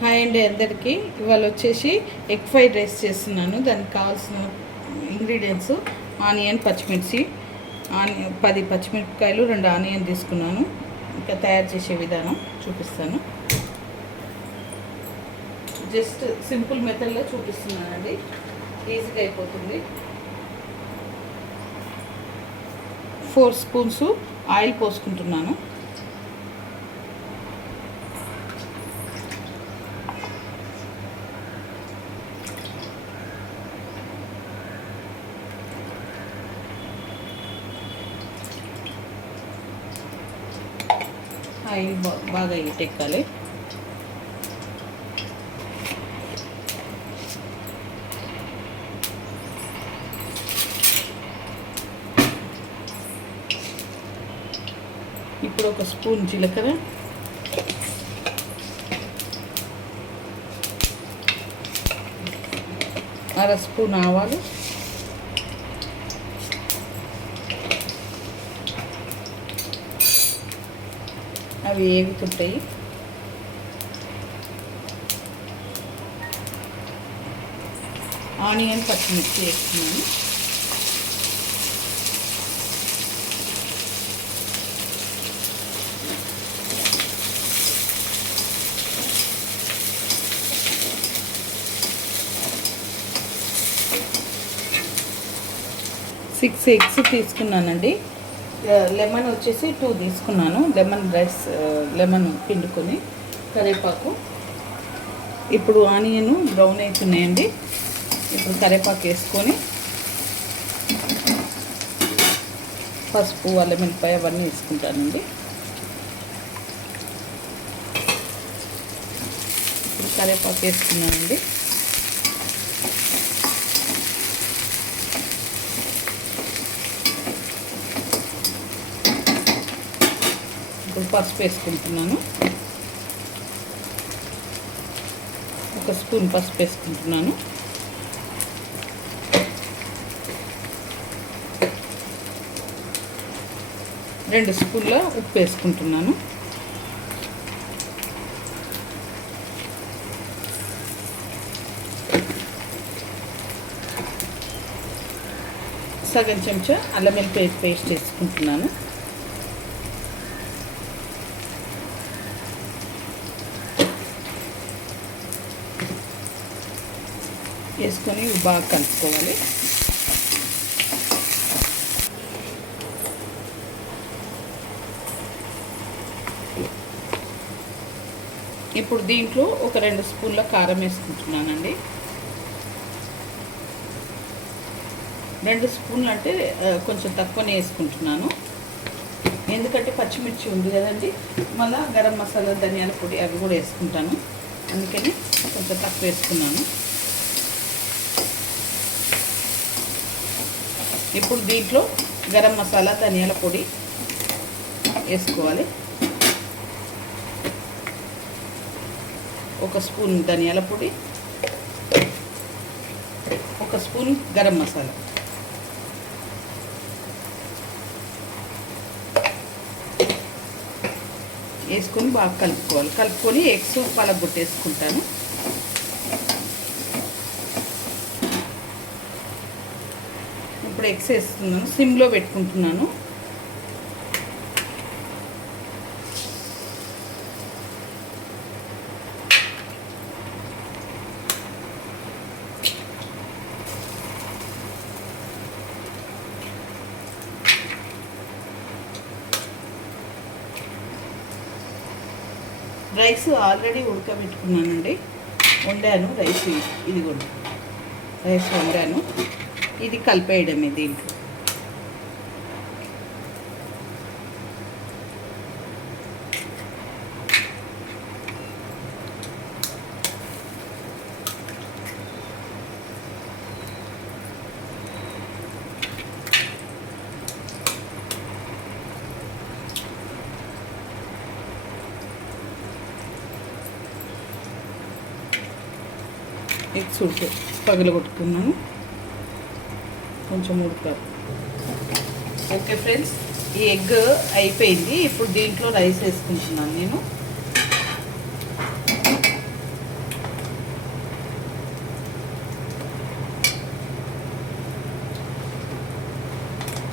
Hi అండి అందరికీ. ఇవాళ వచ్చేసి ఎగ్ ఫ్రైడ్ రైస్ చేస్తున్నాను. దానికి కావాల్సిన ఇంగ్రీడియంట్స్ ఆనియన్, పచ్చిమిర్చి, 10 పచ్చిమిరపకాయలు, 2 ఆనియన్ తీసుకున్నాను. ఇంకా తయారు చేసే విధానం చూపిస్తాను. జస్ట్ సింపుల్ మెథడ్లో చూపిస్తున్నానండి, ఈజీగా అయిపోతుంది. 4 స్పూన్స్ ఆయిల్ పోసుకుంటున్నాను. ఆయిల్ బాగా ఎక్కాలి. ఇప్పుడు 1 స్పూన్ జీలకర్ర, అర స్పూన్ ఆవాలు, అవి ఏగుతుంటాయి. ఆనియన్, పచ్చిమిర్చి వేస్తున్నాను. సిక్స్ ఎగ్స్ తీసుకున్నానండి. లెమన్ వచ్చేసి 2 తీసుకున్నాను. లెమన్ పిండుకొని, కరివేపాకు. ఇప్పుడు ఆనియన్ బ్రౌన్ అవుతున్నాయండి. ఇప్పుడు కరివేపాకు వేసుకొని పసుపు, అల్లం వెల్లిపాయ అవన్నీ వేసుకుంటానండి. ఇప్పుడు కరివేపాకు వేసుకున్నానండి. ఇప్పుడు పసుపు వేసుకుంటున్నాను. 1 స్పూన్ పసుపు వేసుకుంటున్నాను. రెండు స్పూన్ల ఉప్పు వేసుకుంటున్నాను. సగం చెంచా అల్లం వెల్లిపాయ పేస్ట్ వేసుకుంటున్నాను. వేసుకొని బాగా కలుపుకోవాలి. ఇప్పుడు దీంట్లో ఒక 2 స్పూన్ల కారం వేసుకుంటున్నానండి. 2 స్పూన్లు అంటే కొంచెం తక్కువనే వేసుకుంటున్నాను, ఎందుకంటే పచ్చిమిర్చి ఉంది కదండి. మళ్ళీ గరం మసాలా, ధనియాల పొడి అవి కూడా వేసుకుంటాను, అందుకని కొంచెం తక్కువ వేసుకున్నాను. ఇప్పుడు దీంట్లో గరం మసాలా, ధనియాల పొడి వేసుకోవాలి. 1 స్పూన్ ధనియాల పొడి, 1 స్పూన్ గరం మసాలా వేసుకొని బాగా కలుపుకోవాలి. కలుపుకొని ఎగ్స్ పలగొట్టేసుకుంటాను. ఇప్పుడు ఎగ్స్ వేస్తున్నాను, సిమ్లో పెట్టుకుంటున్నాను. రైస్ ఆల్రెడీ ఉడకబెట్టుకున్నానండి, వండాను రైస్. ఇది కూడా రైస్ వండాను, ఇది కలిపేయడమే దీంట్లో. ఎగ్స్ పగలగొట్టుకున్నాను, కొంచెం ఉడకాలి. ఓకే ఫ్రెండ్స్, ఈ ఎగ్ అయిపోయింది. ఇప్పుడు దీంట్లో రైస్ వేసుకుంటున్నాను నేను.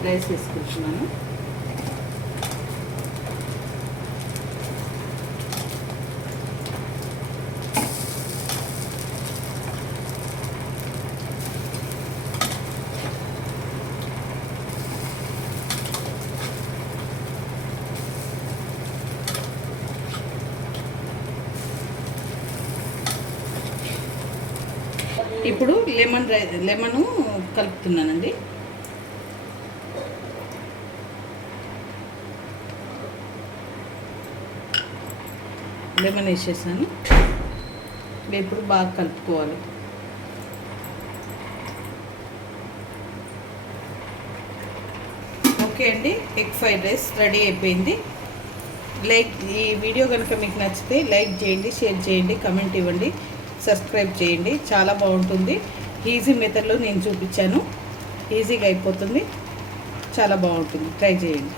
రైస్ వేసుకుంటున్నాను. ఇప్పుడు లెమను కలుపుతున్నానండి. లెమన్ వేసేసాను. ఇప్పుడు బాగా కలుపుకోవాలి. ఓకే అండి, ఎగ్ ఫ్రైడ్ రైస్ రెడీ అయిపోయింది. ఈ వీడియో కనుక మీకు నచ్చితే లైక్ చేయండి, షేర్ చేయండి, కమెంట్ ఇవ్వండి, సబ్స్క్రైబ్ చేయండి. చాలా బాగుంటుంది. ఈజీ మెథడ్లో నేను చూపించాను. ఈజీగా అయిపోతుంది. చాలా బాగుంటుంది. ట్రై చేయండి.